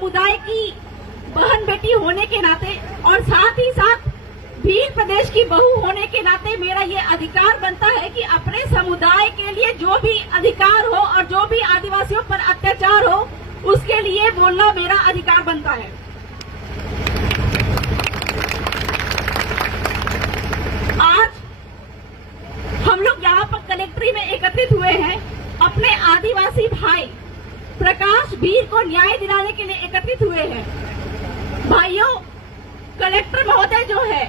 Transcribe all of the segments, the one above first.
समुदाय की बहन बेटी होने के नाते और साथ ही साथ भील प्रदेश की बहू होने के नाते मेरा ये अधिकार बनता है कि अपने समुदाय के लिए जो भी अधिकार हो और जो भी आदिवासियों पर अत्याचार हो उसके लिए बोलना मेरा अधिकार बनता है। आज हम लोग यहाँ पर कलेक्ट्री में एकत्रित हुए हैं, अपने आदिवासी भाई प्रकाश वीर को न्याय दिलाने के लिए एकत्रित हुए हैं। भाइयों, कलेक्टर महोदय जो है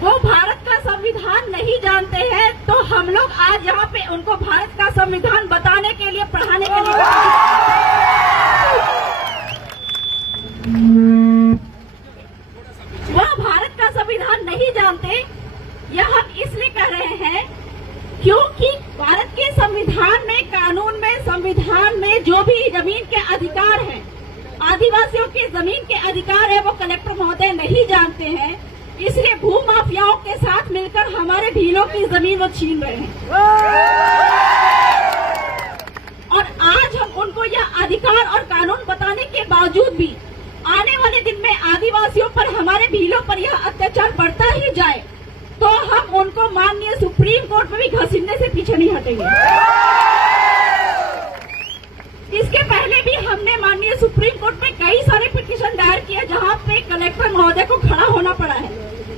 वो भारत का संविधान नहीं जानते हैं, तो हम लोग आज यहाँ पे उनको भारत का संविधान बताने के लिए, पढ़ाने के लिए वह भारत का संविधान नहीं जानते। यह हम इसलिए कह रहे हैं क्योंकि भारत के संविधान में, कानून में, संविधान में जो भी जमीन के अधिकार हैं, आदिवासियों के जमीन के अधिकार है, वो कलेक्टर महोदय नहीं जानते हैं। इसलिए भू माफियाओं के साथ मिलकर हमारे भीलों की जमीन वो छीन रहे हैं। और आज हम उनको यह अधिकार और कानून बताने के बावजूद भी आने वाले दिन में आदिवासियों पर, हमारे भीलों पर यह अत्याचार बढ़ता ही जाए तो हम उनको माननीय सुप्रीम कोर्ट में भी घसीटने से पीछे नहीं हटेंगे। इसके पहले भी हमने माननीय सुप्रीम कोर्ट में कई सारे पिटीशन दायर किए जहां पे कलेक्टर महोदय को खड़ा होना पड़ा है।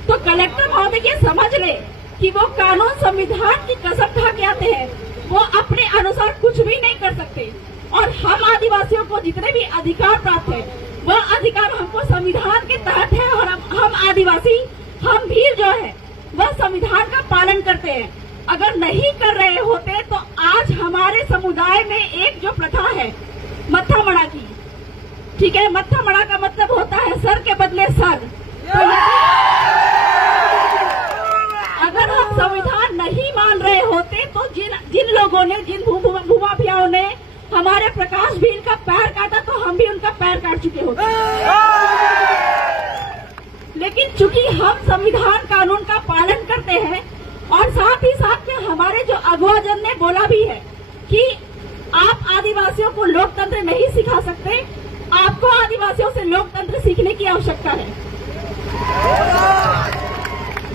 तो कलेक्टर महोदय ये समझ ले कि वो कानून, संविधान की कसम खा के आते हैं, वो अपने अनुसार कुछ भी नहीं कर सकते। और हम आदिवासियों को जितने भी अधिकार प्राप्त है वह अधिकार हमको संविधान के तहत है। और हम आदिवासी, हम भील जो है वह संविधान का पालन करते हैं। अगर नहीं कर रहे होते तो आज हमारे समुदाय में एक जो प्रथा है मत्था मड़ा की, ठीक है, मत्था मड़ा का मतलब होता है सर के बदले सर। तो अगर हम संविधान नहीं मान रहे होते तो जिन लोगों ने, जिन भूमाफियाओं ने हमारे प्रकाश भील का पैर काटा तो हम भी उनका पैर काट चुके होते। लेकिन चूंकि हम संविधान, कानून का पालन करते हैं और साथ ही साथ में हमारे जो अगुवाजन ने बोला भी है कि आप आदिवासियों को लोकतंत्र नहीं सिखा सकते, आपको आदिवासियों से लोकतंत्र सीखने की आवश्यकता है।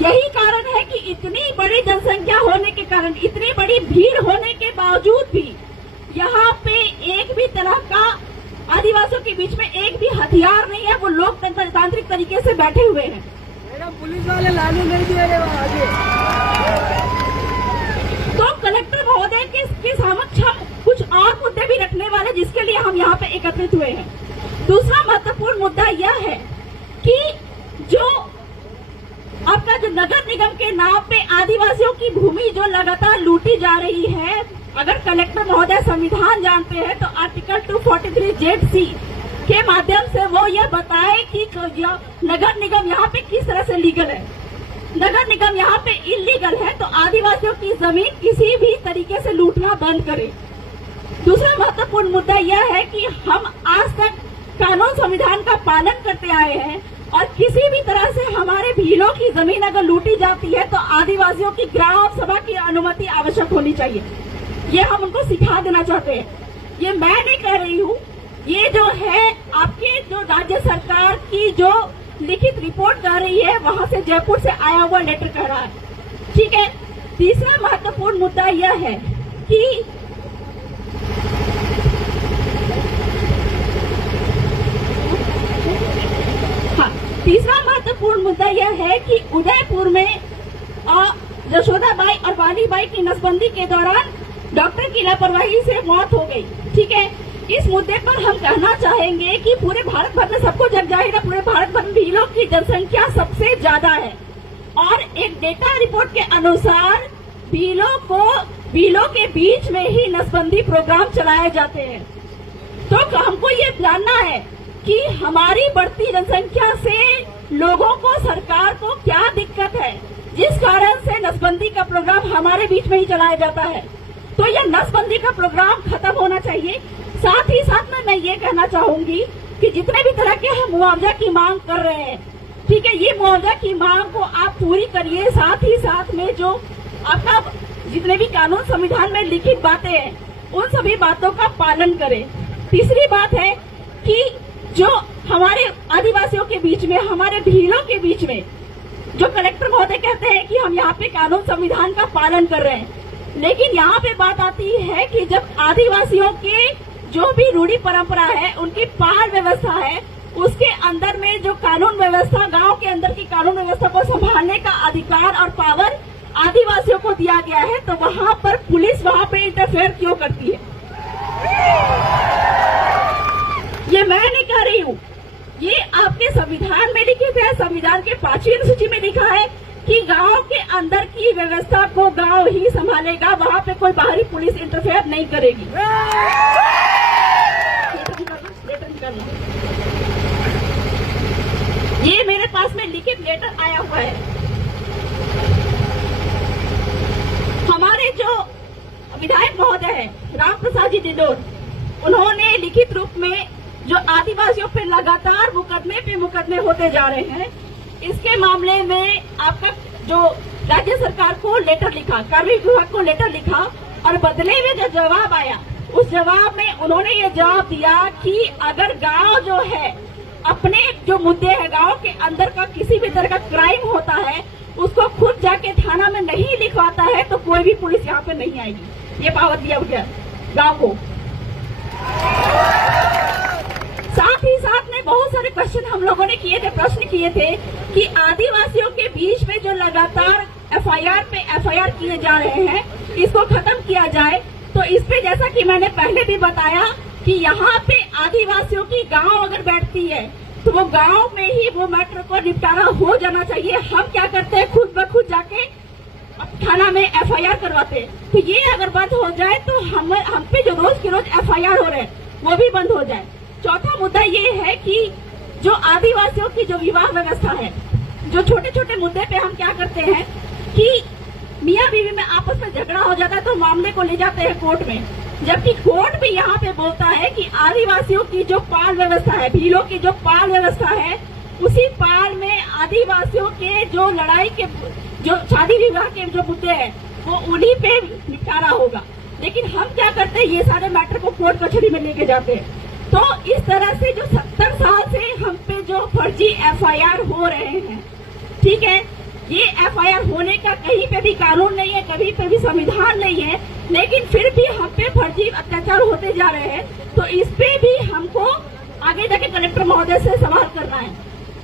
यही कारण है कि इतनी बड़ी जनसंख्या होने के कारण, इतनी बड़ी भीड़ होने के बावजूद भी यहाँ पे एक भी तरह का आदिवासियों के बीच में एक भी हथियार नहीं है। वो लोकतांत्रिक तरीके से बैठे हुए हैं। पुलिस वाले लाने नहीं दिए आगे। तो कलेक्टर महोदय के समक्ष हम कुछ और मुद्दे भी रखने वाले, जिसके लिए हम यहाँ पे एकत्रित हुए हैं। दूसरा महत्वपूर्ण मुद्दा यह है कि जो आपका जो नगर निगम के नाम पे आदिवासियों की भूमि जो लगातार लूटी जा रही है, अगर कलेक्टर महोदय संविधान जानते हैं तो आर्टिकल 243(j)(c) के माध्यम से वो ये बताए कि नगर निगम यहाँ पे किस तरह से लीगल है। नगर निगम यहाँ पे इलीगल है तो आदिवासियों की जमीन किसी भी तरीके से लूटना बंद करे। दूसरा महत्वपूर्ण मुद्दा यह है कि हम आज तक कानून, संविधान का पालन करते आए हैं और किसी भी तरह से हमारे भीलों की जमीन अगर लूटी जाती है तो आदिवासियों की ग्राम सभा की अनुमति आवश्यक होनी चाहिए। ये हम उनको सिखा देना चाहते हैं। ये मैं नहीं कह रही हूँ, ये जो है आपके जो राज्य सरकार की जो लिखित रिपोर्ट जा रही है वहां से, जयपुर से आया हुआ लेटर कह रहा है, ठीक है। तीसरा महत्वपूर्ण मुद्दा यह है कि तीसरा महत्वपूर्ण मुद्दा यह है कि उदयपुर में यशोदाबाई और वालीबाई की नसबंदी के दौरान डॉक्टर की लापरवाही से मौत हो गई, ठीक है। इस मुद्दे पर हम कहना चाहेंगे कि पूरे भारत भर में सबको जग जाहिर है, पूरे भारत भर में भीलों की जनसंख्या सबसे ज्यादा है और एक डेटा रिपोर्ट के अनुसार भीलों के बीच में ही नसबंदी प्रोग्राम चलाए जाते हैं। तो हमको ये जानना है कि हमारी बढ़ती जनसंख्या से लोगों को, सरकार को क्या दिक्कत है जिस कारण से नसबंदी का प्रोग्राम हमारे बीच में ही चलाया जाता है। तो यह नसबंदी का प्रोग्राम खत्म होना चाहिए। साथ ही साथ में मैं ये कहना चाहूंगी कि जितने भी तरह के हम मुआवजा की मांग कर रहे हैं, ठीक है, ये मुआवजा की मांग को आप पूरी करिए। साथ ही साथ में जो आपका जितने भी कानून, संविधान में लिखित बातें हैं उन सभी बातों का पालन करें। तीसरी बात है कि जो हमारे आदिवासियों के बीच में, हमारे भीलों के बीच में, जो कलेक्टर महोदय कहते हैं कि हम यहाँ पे कानून संविधान का पालन कर रहे हैं, लेकिन यहाँ पे बात आती है कि जब आदिवासियों के जो भी रूढ़ी परंपरा है, उनकी पाल व्यवस्था है, उसके अंदर में जो कानून व्यवस्था, गांव के अंदर की कानून व्यवस्था को संभालने का अधिकार और पावर आदिवासियों को दिया गया है, तो वहाँ पर पुलिस वहाँ पे इंटरफेयर क्यों करती है? ये मैं नहीं कह रही हूँ, ये आपके संविधान में लिखित है। संविधान के 5वीं अनुसूची में लिखा है कि गांव के अंदर की व्यवस्था को गांव ही संभालेगा, वहाँ पे कोई बाहरी पुलिस इंटरफेयर नहीं करेगी। ये मेरे पास में लिखित लेटर आया हुआ है। हमारे जो विधायक महोदय है राम प्रसाद जी डिंडोर, उन्होंने लिखित रूप में जो आदिवासियों पे लगातार मुकदमे पे मुकदमे होते जा रहे हैं, इसके मामले में आपका जो राज्य सरकार को लेटर लिखा, कार्मिक विभाग को लेटर लिखा, और बदले में जो जवाब आया, उस जवाब में उन्होंने ये जवाब दिया कि अगर गांव जो है अपने जो मुद्दे हैं, गांव के अंदर का किसी भी तरह का क्राइम होता है, उसको खुद जाके थाना में नहीं लिखवाता है, तो कोई भी पुलिस यहाँ पे नहीं आएगी। ये पावर दिया गया गांव को। साथ ही साथ में बहुत सारे क्वेश्चन हम लोगों ने किए थे, प्रश्न किए थे कि आदिवासियों के बीच में जो लगातार एफआईआर पे एफआईआर किए जा रहे हैं, इसको खत्म किया जाए। तो इस पे जैसा कि मैंने पहले भी बताया कि यहाँ पे आदिवासियों की गांव अगर बैठती है, तो वो गांव में ही वो मैटर को निपटारा हो जाना चाहिए। हम क्या करते हैं, खुद ब खुद जाके थाना में एफआईआर करवाते हैं। तो ये अगर बंद हो जाए तो हम पे जो रोज के रोज एफआईआर हो रहे हैं, वो भी बंद हो जाए। चौथा मुद्दा ये है कि जो आदिवासियों की जो विवाह व्यवस्था है, जो छोटे छोटे मुद्दे पे हम क्या करते हैं कि मियाँ बीवी में आपस में झगड़ा हो जाता है, तो मामले को ले जाते हैं कोर्ट में, जबकि कोर्ट भी यहाँ पे बोलता है कि आदिवासियों की जो पाल व्यवस्था है, भीलों की जो पाल व्यवस्था है, उसी पाल में आदिवासियों के जो लड़ाई के, जो शादी विवाह के जो मुद्दे हैं, वो उन्हीं पे निपटारा होगा। लेकिन हम क्या करते हैं, ये सारे मैटर को कोर्ट कचहरी में लेके जाते हैं। तो इस तरह से जो 70 साल से हम पे जो फर्जी एफआईआर हो रहे हैं, ठीक है, ये एफआईआर होने का कहीं पे भी कानून नहीं है, कहीं पे भी संविधान नहीं है, लेकिन फिर भी हम पे फर्जी अत्याचार होते जा रहे हैं। तो इस पे भी हमको आगे जाके कलेक्टर महोदय से सवाल करना है।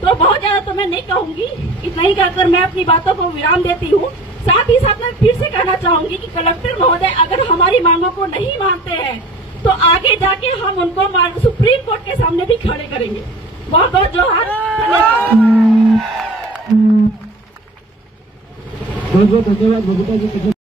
तो बहुत ज्यादा तो मैं नहीं कहूंगी, इतना ही कहकर मैं अपनी बातों को विराम देती हूँ। साथ ही साथ मैं फिर से कहना चाहूंगी कि कलेक्टर महोदय अगर हमारी मांगों को नहीं मानते हैं, तो आगे जाके हम उनको सुप्रीम कोर्ट के सामने भी खड़े करेंगे। बहुत बहुत जोहार, बहुत बहुत धन्यवाद बबीता जी।